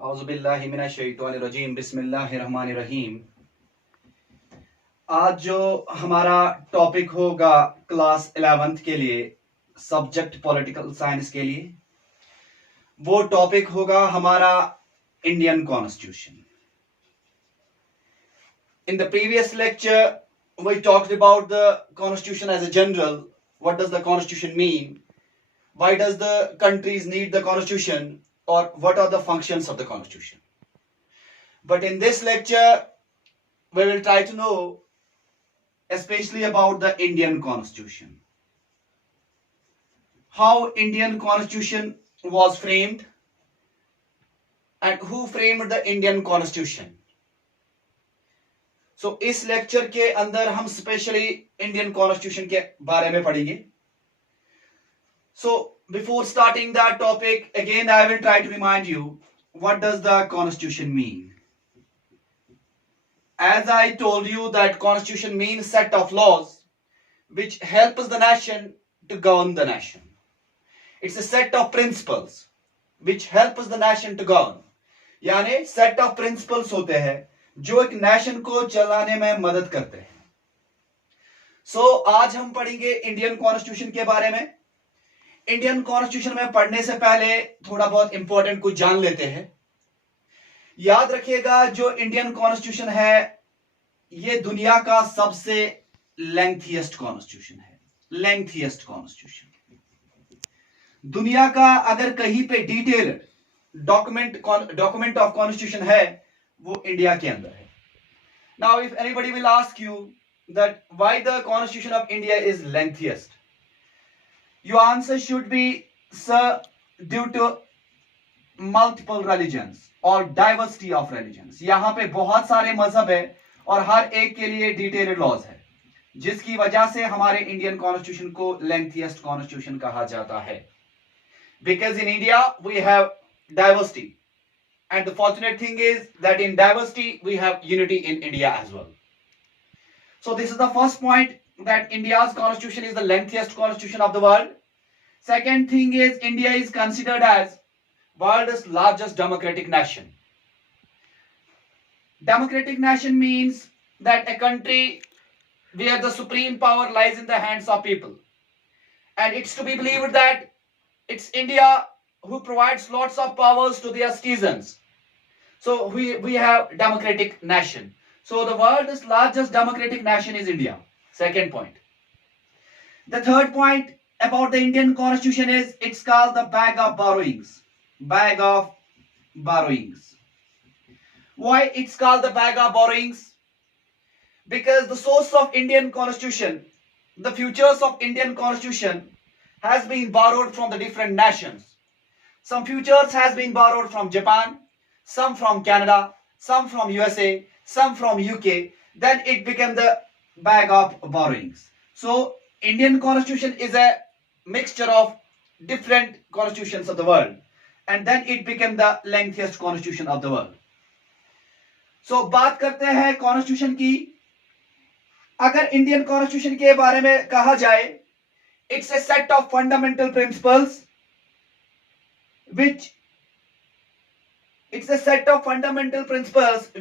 औज़ुबिल्लाहि मिनश्शैतानिर्रजीम बिस्मिल्लाहिर्रहमानिर्रहीम। आज जो हमारा टॉपिक होगा क्लास 11th के लिए, सब्जेक्ट पॉलिटिकल साइंस के लिए, वो टॉपिक होगा हमारा Indian constitution. In the previous lecture, we talked about the constitution as a general. What does the constitution mean? Why does the countries need the constitution? Or what are the functions of the constitution? But in this lecture, we will try to know especially about the Indian constitution. How Indian constitution was framed and who framed the Indian constitution. So इस lecture के अंदर हम specially Indian constitution के बारे में पढ़ेंगे. So before starting that topic, again I will try to remind you, what does the constitution mean? As I told you that constitution means set of laws which helps the nation to govern the nation. It's a set of principles which helps the nation to govern. यानी set of principles होते हैं जो एक nation को चलाने में मदद करते हैं. So आज हम पढ़ेंगे इंडियन कॉन्स्टिट्यूशन के बारे में. इंडियन कॉन्स्टिट्यूशन में पढ़ने से पहले थोड़ा बहुत इंपॉर्टेंट कुछ जान लेते हैं. याद रखिएगा, जो इंडियन कॉन्स्टिट्यूशन है ये दुनिया का सबसे लेंथीएस्ट कॉन्स्टिट्यूशन है. लेंथीएस्ट कॉन्स्टिट्यूशन दुनिया का अगर कहीं पे डिटेल्ड डॉक्यूमेंट ऑफ कॉन्स्टिट्यूशन है वो इंडिया के अंदर है. Now if anybody will ask you that why the constitution of India is lengthiest, your answer should be, sir, due to multiple religions or diversity of religions. यहाँ पे बहुत सारे मजहब है और हर एक के लिए डिटेल्ड लॉज है, जिसकी वजह से हमारे इंडियन कॉन्स्टिट्यूशन को लेंथीएस्ट कॉन्स्टिट्यूशन कहा जाता है. Because in India we have diversity, and the fortunate thing is that in diversity we have unity in India as well. So this is the first point, that India's constitution is the lengthiest constitution of the world. Second thing is, India is considered as world's largest democratic nation. Democratic nation means that a country where the supreme power lies in the hands of people, and it's to be believed that it's India who provides lots of powers to their citizens. So we have democratic nation. So the world's largest democratic nation is India. Second point. The third point about the Indian constitution is, it's called the bag of borrowings. Bag of borrowings. Why it's called the bag of borrowings? Because the source of Indian constitution, the features of Indian constitution has been borrowed from the different nations. Some features has been borrowed from Japan, some from Canada, some from USA, some from UK. Then it became the bag of borrowings. So Indian constitution is a mixture of different constitutions of the world, and then it became the lengthiest constitution of the world. So बात करते हैं constitution की. अगर Indian constitution के बारे में कहा जाए, it's a set of fundamental principles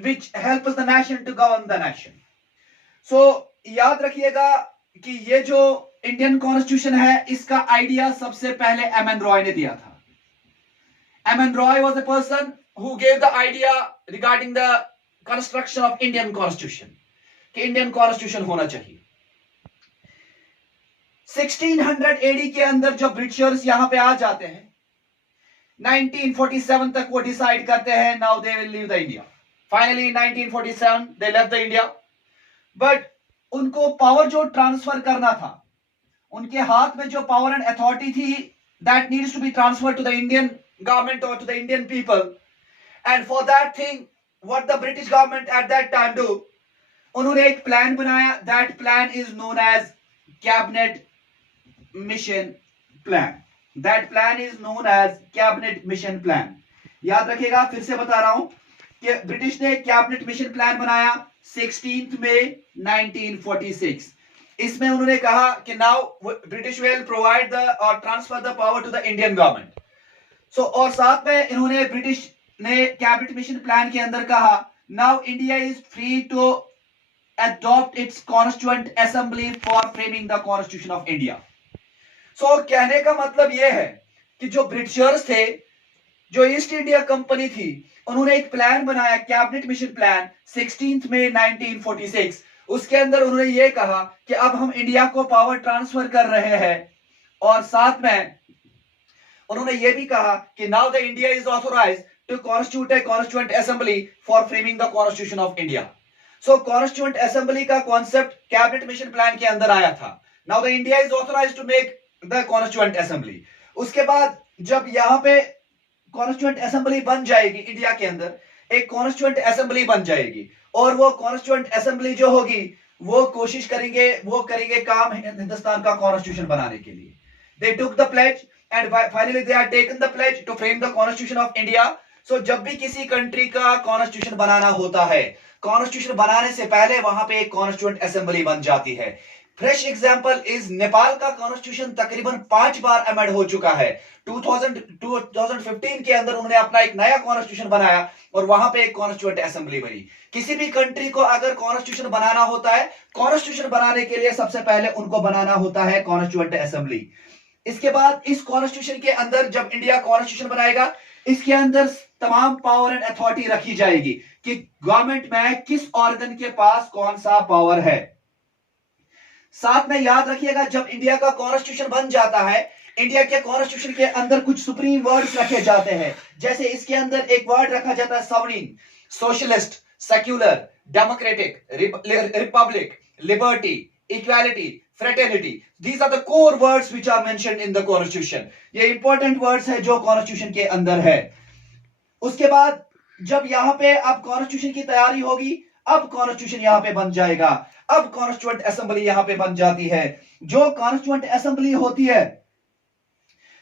which helps the nation to govern the nation. So याद रखिएगा कि ये जो इंडियन कॉन्स्टिट्यूशन है, इसका आइडिया सबसे पहले एम.एन. रॉय ने दिया था. M.N.. Roy was the person who gave the idea regarding the construction of Indian constitution, कि इंडियन कॉन्स्टिट्यूशन होना चाहिए. 1600 एडी के अंदर जब ब्रिटिशर्स यहां पे आ जाते हैं, 1947 तक वो डिसाइड करते हैं now they will leave the India. Finally 1947 they left the India. But उनको पावर जो ट्रांसफर करना था, उनके हाथ में जो पावर एंड अथॉरिटी थी, that needs to be transferred to the Indian government और to the Indian people. And for that thing what the British government at that time do, उन्होंने एक प्लान बनाया. That plan is known as cabinet mission Plan. That plan is known as cabinet mission plan. याद रखिएगा, फिर से बता रहा हूं कि ब्रिटिश ने कैबिनेट मिशन प्लान बनाया 16 मई 1946. इसमें उन्होंने कहा कि now British will provide the और transfer the power to the Indian government. So और साथ में इन्होंने ब्रिटिश ने कैबिनेट मिशन प्लान के अंदर कहा, now India is free to adopt its constituent assembly for framing the constitution of India. So कहने का मतलब यह है कि जो ब्रिटिशर्स थे, जो ईस्ट इंडिया कंपनी थी, उन्होंने एक प्लान बनाया, कैबिनेट मिशन प्लान 16 मई 1946। उसके अंदर उन्होंने ये कहा कि अब हम इंडिया को पावर ट्रांसफर कर रहे हैं, और साथ में उन्होंने ये भी कहा कि now the India is authorised to constitute a constituent assembly for framing the constitution of India. So constituent assembly का कॉन्सेप्ट कैबिनेट मिशन प्लान के अंदर आया था। Now the India is authorised to make the constituent assembly. उसके बाद जब यहां पे कॉन्स्टिट्यूएंट असेंबली बन जाएगी, इंडिया के अंदर एक कॉन्स्टिट्यूएंट असेंबली बन जाएगी, और वो कॉन्स्टिट्यूएंट असेंबली जो होगी वो कोशिश करेंगे, वो करेंगे काम हिंदुस्तान का कॉन्स्टिट्यूशन बनाने के लिए। They took the pledge and finally they are taken the pledge to frame the constitution of India. So जब भी किसी कंट्री का कॉन्स्टिट्यूशन बनाना होता है, कॉन्स्टिट्यूशन बनाने से पहले वहां पे एक कॉन्स्टिट्यूएंट असेंबली बन जाती है। फ्रेश एग्जांपल इज नेपाल का कॉन्स्टिट्यूशन तकरीबन 5 बार अमेंड हो चुका है। 2015 के अंदर उन्होंने अपना एक नया कॉन्स्टिट्यूशन बनाया और वहां पे एक कॉन्स्टिट्यूएंट असेंबली बनी। किसी भी कंट्री को अगर कॉन्स्टिट्यूशन बनाना होता है, कॉन्स्टिट्यूशन बनाने के लिए सबसे पहले उनको बनाना होता है कॉन्स्टिट्यूएंट असेंबली। इसके बाद इस कॉन्स्टिट्यूशन के अंदर जब इंडिया कॉन्स्टिट्यूशन बनाएगा, इसके अंदर तमाम पावर एंड अथॉरिटी रखी जाएगी कि गवर्नमेंट में किस ऑर्गन के पास कौन सा पावर है। साथ में याद रखिएगा, जब इंडिया का कॉन्स्टिट्यूशन बन जाता है, इंडिया के कॉन्स्टिट्यूशन के अंदर कुछ सुप्रीम वर्ड्स रखे जाते हैं। जैसे इसके अंदर एक वर्ड रखा जाता है sovereign, socialist, secular, democratic, Republic, liberty, equality, fraternity. These are the core words which are mentioned in the constitution. ये important words है जो constitution के अंदर है। उसके बाद जब यहाँ पे अब constitution की तैयारी होगी, अब constitution यहाँ पे बन जाएगा, अब constituent assembly यहाँ पे बन जाती है। जो constituent assembly होती है,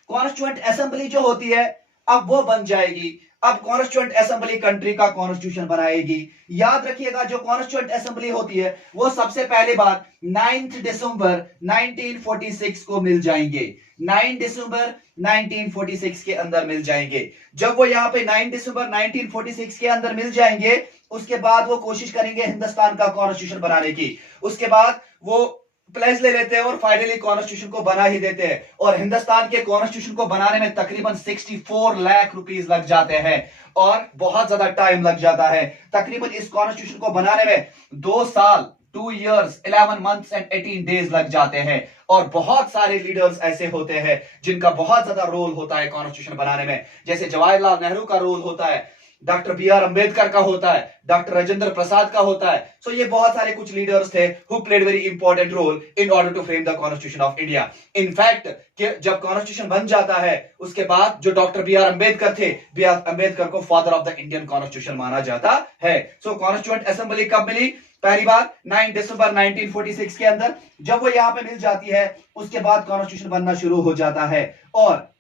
constituent assembly जो होती है, अब वो बन जाएगी। अब कॉन्स्टिट्यूएंट असेंबली कंट्री का कॉन्स्टिट्यूशन बनाएगी। याद रखिएगा, जो कॉन्स्टिट्यूएंट असेंबली होती है वो सबसे पहले बार 9 दिसंबर 1946 को मिल जाएंगे। 9 दिसंबर 1946 के अंदर मिल जाएंगे। जब वो यहाँ पे 9 दिसंबर 1946 के अंदर मिल जाएंगे, उसके बाद वो कोशिश करेंगे हिंदुस्तान का कॉन्स्टिट्यूशन बनाने की। उसके बाद वो प्लेज ले लेते हैं और फाइनली कॉन्स्टिट्यूशन को बना ही देते हैं। और हिंदुस्तान के कॉन्स्टिट्यूशन को बनाने में तकरीबन 64 लाख रुपीस लग जाते हैं और बहुत ज्यादा टाइम लग जाता है। तकरीबन इस कॉन्स्टिट्यूशन को बनाने में 2 साल 2 years 11 months and 18 days लग जाते हैं। और बहुत सारे लीडर्स ऐसे होते हैं जिनका बहुत ज्यादा रोल होता है कॉन्स्टिट्यूशन बनाने में। जैसे जवाहरलाल नेहरू का रोल होता है, डॉक्टर बी आर अंबेडकर का होता है, डॉक्टर राजेंद्र प्रसाद का होता है। सो ये बहुत सारे कुछ लीडर्स थे who played very important role in order to frame the constitution of India. In fact जब कॉन्स्टिट्यूशन बन जाता है, उसके बाद जो डॉक्टर बी आर अंबेडकर थे, बी आर अंबेडकर को father of the Indian constitution माना जाता है। सो कॉन्स्टिट्यूएंट असेंबली कब मिली? पहली बार 9 दिसंबर 1946 के अंदर। जब वो यहां पे मिल जाती है, उसके बाद कॉन्स्टिट्यूशन बनना शुरू हो जाता है। और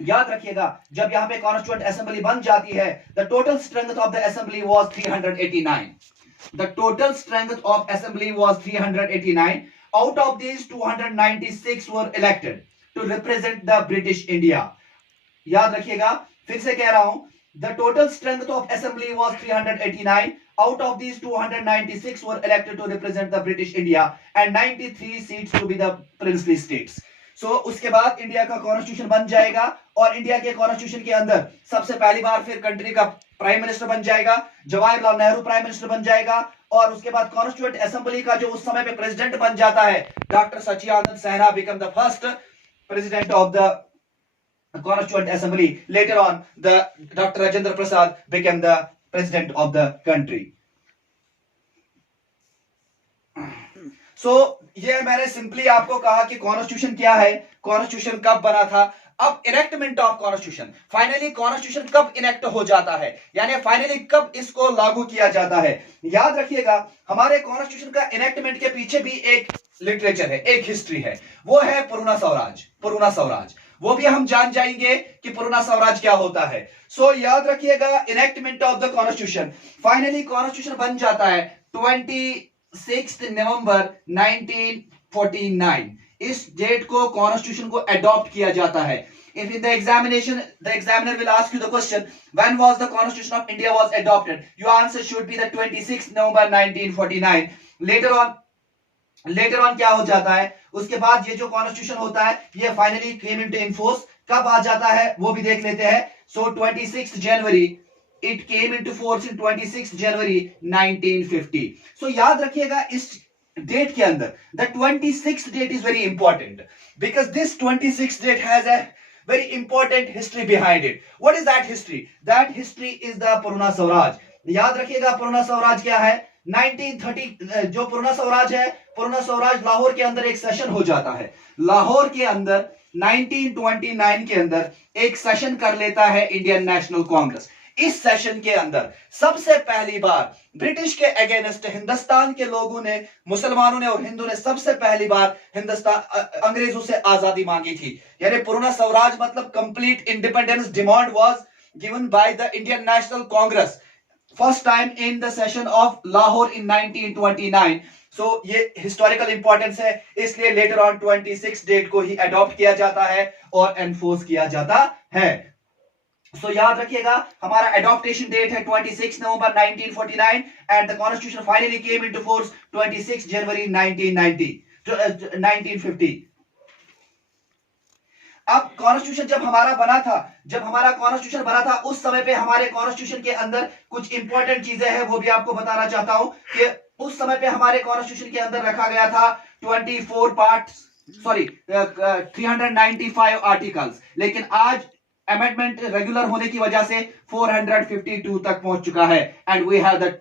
याद रखिएगा, जब यहां पे कॉन्स्टिट्यूएंट असेंबली बन जाती है, the total strength of the assembly was 389। The total strength of assembly was 389। Out of these 296 were elected to represent the British India. याद रखिएगा, फिर से कह रहा हूं, the total strength of assembly was 389। Out of these 296 were elected to represent the British India and 93 seats to be the princely states. So उसके बाद India का कॉन्स्टिट्यूशन बन जाएगा और इंडिया के कॉन्स्टिट्यूशन के अंदर सबसे पहली बार फिर कंट्री का प्राइम मिनिस्टर बन जाएगा, जवाहरलाल नेहरू प्राइम मिनिस्टर बन जाएगा। और उसके बाद कॉन्स्टिट्यूएंट असेंबली का जो उस समय पे प्रेसिडेंट बन जाता है, doctor Sachidanand Sinha became the first president of the Constituent Assembly. Later on, the Dr. Rajendra Prasad became the president of the country. So ये मैंने सिंपली आपको कहा कि कॉन्स्टिट्यूशन क्या है, कॉन्स्टिट्यूशन कब बना था। अब enactment of constitution, finally constitution कब इनेक्ट हो जाता है, यानी फाइनली कब इसको लागू किया जाता है। याद रखिएगा, हमारे कॉन्स्टिट्यूशन का इनेक्टमेंट के पीछे भी एक लिटरेचर है, एक हिस्ट्री है, वो है पुरुना स्वराज। पुरुना स्वराज वो भी हम जान जाएंगे कि पुरुना स्वराज क्या होता है। सो याद रखिएगा, enactment of the constitution, finally constitution बन जाता है 26 नवंबर 1949। इस डेट को कॉन्स्टिट्यूशन को अडॉप्ट किया जाता है। If in the examination, the examiner will ask you the question, when was the Constitution of India was adopted? Your answer should be the 26th November 1949. Later on क्या हो जाता है, उसके बाद ये जो कॉन्स्टिट्यूशन होता है ये फाइनली केम इनटू इनफोर्स कब आ जाता है वो भी देख लेते हैं. सो 26 जनवरी, it came into force in 26 January 1950. So याद रखिएगा इस डेट के अंदर the 26th date is very important because this 26th date has a very important history behind it. What is that history? That history is the Purna Swaraj. याद रखिएगा पुरना स्वराज क्या है. 1930 जो पुरना स्वराज है, पुरना स्वराज लाहौर के अंदर एक सेशन हो जाता है. लाहौर के अंदर 1929 के अंदर एक सेशन कर लेता है इंडियन नेशनल कांग्रेस. इस सेशन के अंदर सबसे पहली बार ब्रिटिश के अगेंस्ट हिंदुस्तान के लोगों ने, मुसलमानों ने और हिंदू ने सबसे पहली बार हिंदुस्तान अंग्रेजों से आजादी मांगी थी. यानी पुराना स्वराज मतलब complete independence demand was given by the Indian National Congress first time in the session of Lahore in 1929. So ये हिस्टोरिकल इंपॉर्टेंस है, इसलिए लेटर ऑन 26 डेट को ही अडॉप्ट किया जाता है और एनफोर्स किया जाता है. सो याद रखिएगा हमारा एडॉप्टेशन डेट है 26 नवंबर 1949 and the constitution finally came into force 26 जनवरी 1950. अब कॉन्स्टिट्यूशन जब हमारा कॉन्स्टिट्यूशन बना था उस समय पे हमारे कॉन्स्टिट्यूशन के अंदर कुछ इंपॉर्टेंट चीजें हैं वो भी आपको बताना चाहता हूं कि उस समय पे हमारे कॉन्स्टिट्यूशन के अंदर रखा गया था 395 आर्टिकल्स, लेकिन आज अमेंडमेंट रेगुलर होने की वजह से 452 तक पहुंच चुका है. And we have the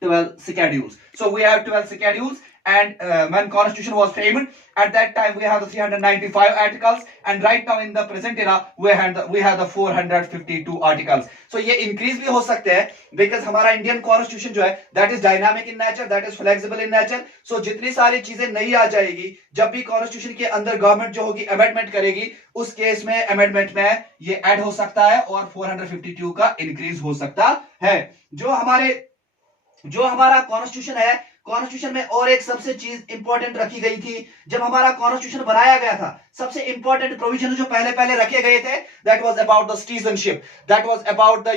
12 schedules. So we have 12 schedules and when constitution was framed at that time we have the 395 articles and right now in the present era we have the 452 articles. So ये increase भी हो सकते हैं because हमारा Indian constitution जो है that is dynamic in nature, that is flexible in nature. So जितनी सारी चीजें नई आ जाएगी, जब भी कॉन्स्टिट्यूशन के अंदर गवर्नमेंट जो होगी अमेंडमेंट करेगी, उस केस में अमेंडमेंट में ये ऐड हो सकता है और 452 का इंक्रीज हो सकता है. जो हमारा कॉन्स्टिट्यूशन है, कॉन्स्टिट्यूशन में और एक सबसे चीज इंपॉर्टेंट रखी गई थी. जब हमारा कॉन्स्टिट्यूशन बनाया गया था सबसे इंपॉर्टेंट प्रोविजन जो पहले रखे गए थे that was about the citizenship, that was about the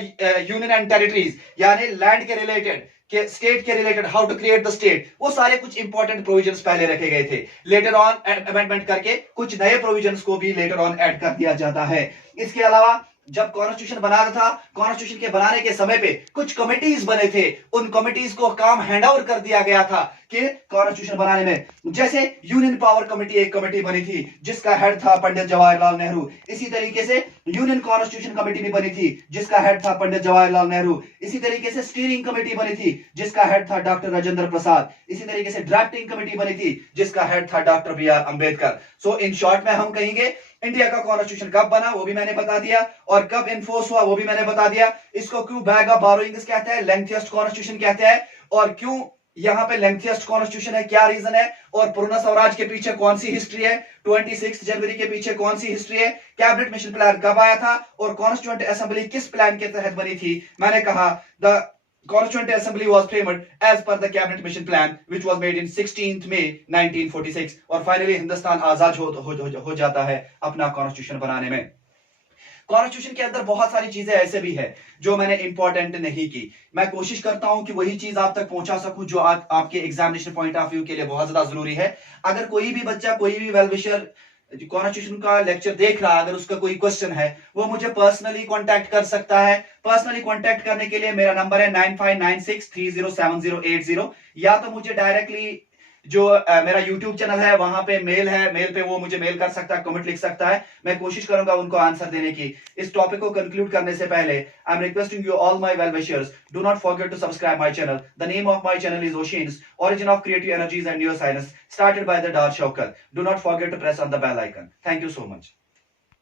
union and territories, यानी लैंड के रिलेटेड, के स्टेट के रिलेटेड, how to create the state. वो सारे कुछ इंपॉर्टेंट प्रोविजंस पहले रखे गए थे. लेटर ऑन अमेंडमेंट करके कुछ नए प्रोविजंस को भी लेटर ऑन ऐड कर दिया जाता है. इसके अलावा जब कॉन्स्टिट्यूशन बना रहा था, कॉन्स्टिट्यूशन के बनाने के समय पे कुछ कमिटीज बने थे, उन कमिटीज को काम हैंड ओवर कर दिया गया था कि कॉन्स्टिट्यूशन बनाने में. जैसे यूनियन पावर कमेटी एक कमेटी बनी थी जिसका हेड था पंडित जवाहरलाल नेहरू. इसी तरीके से यूनियन कॉन्स्टिट्यूशन कमेटी भी बनी थी जिसका हेड था पंडित जवाहरलाल नेहरू. इसी तरीके से स्टीयरिंग कमेटी बनी थी जिसका हेड था डॉक्टर राजेंद्र प्रसाद. इसी तरीके से ड्राफ्टिंग कमेटी बनी थी जिसका हेड था doctor BR Ambedkar. So in short में हम कहेंगे इंडिया का कॉन्स्टिट्यूशन कब बना वो भी मैंने बता दिया और कब इन्फोर्स हुआ वो भी मैंने बता दिया. इसको क्यों बैग ऑफ बोरोइंग्स कहते हैं, लेंथीएस्ट कॉन्स्टिट्यूशन कहते हैं, और क्यों यहां पे लेंथीएस्ट कॉन्स्टिट्यूशन है, क्या रीजन है, और पुराना स्वराज के पीछे कौन सी हिस्ट्री है, 26 जनवरी के पीछे कौन सी हिस्ट्री है, कैबिनेट मिशन प्लान कब आया था और कॉन्स्टिट्यूएंट असेंबली किस प्लान के तहत बनी थी. मैंने कहा the Constituent Assembly was framed as per the Cabinet Mission Plan, which was made in 16th May 1946. और फाइनली हिंदुस्तान आजाद हो जाता है अपना कॉन्स्टिट्यूशन बनाने में. कॉन्स्टिट्यूशन के अंदर बहुत सारी चीजें ऐसे भी है जो मैंने इंपॉर्टेंट नहीं की. मैं कोशिश करता हूं कि वही चीज आप तक पहुंचा सकूं जो आपके एग्जामिनेशन पॉइंट ऑफ व्यू के लिए बहुत ज्यादा जरूरी है. अगर कोई भी बच्चा, कोई भी वेल विशर कॉन्स्टिट्यूशन का लेक्चर देख रहा, अगर उसका कोई क्वेश्चन है वो मुझे पर्सनली कांटेक्ट कर सकता है. पर्सनली कांटेक्ट करने के लिए मेरा नंबर है 9596307080, या तो मुझे डायरेक्टली जो मेरा YouTube चैनल है वहां पे मेल है, मेल पे वो मुझे मेल कर सकता है, कमेंट लिख सकता है. मैं कोशिश करूंगा उनको आंसर देने की. इस टॉपिक को कंक्लूड करने से पहले I am requesting you all my well wishers, do not forget to subscribe my channel. The name of my channel is Oceans, origin of creative energies and neuroscience, started by the Dar Shaukat. Do not forget to press on the bell icon. Thank you so much.